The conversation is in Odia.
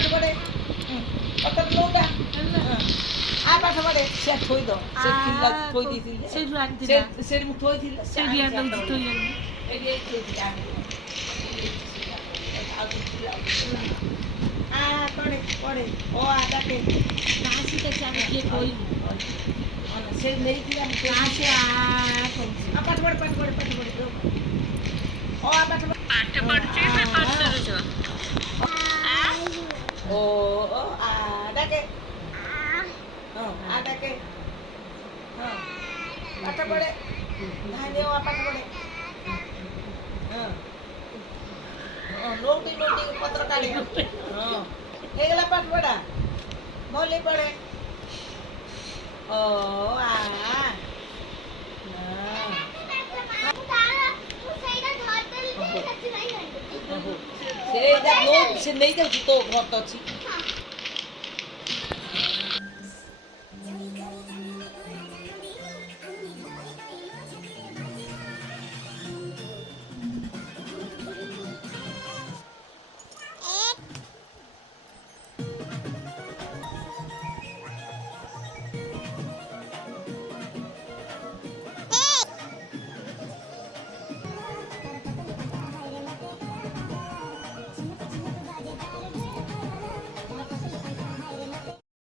ପାଠ ପଢ଼େ କଥା ନଉଟା ଆ ପାଠ ପଢ଼େ ସେ ଥୋଇଦ ସେ ଥିଲା ଥୋଇ ଦେଇଥିଲି ସେଇଠୁ ଆଣିଥିଲା ସେଇଠି ମୁଁ ଥୋଇଥିଲି ସେଇଠି ଆଣିଛି ଥୋଇବାକୁ ଏଇଠି ଥୋଇଥିଲି ଆ ପଢ଼େ ପଢ଼େ ଓ ଆ ଡାକେ କାଶୀଟାକି ଆମେ କିଏ କହିବୁ ସେ ନେଇଥିଲା କାଶୀ ଆ କହୁଛି ପାଠ ପଢ଼େ ପାଠ ପଢ଼େ ପାଠ ପଢ଼େ ଓ ଆ ପାଠ ପଢ଼େ ପାଠ ପଢୁଛୁ ନା ପଢୁଛ ଓ ଆ ଡାକେ ଆ ଡାକେ ପାଠ ପଢ଼େ ଧାନ ପାଠ ପଢ଼େ ନୋଟି ନୋଟି ପତ୍ର କାଢ଼ି ହେଇଗଲା ପାଠ ପଢ଼ା ଭଲି ପଢ଼େ ଓ ଆ ସେଇଟା ସେ ନେଇଯାଉଛି ତୋ ଘର ତ ଅଛି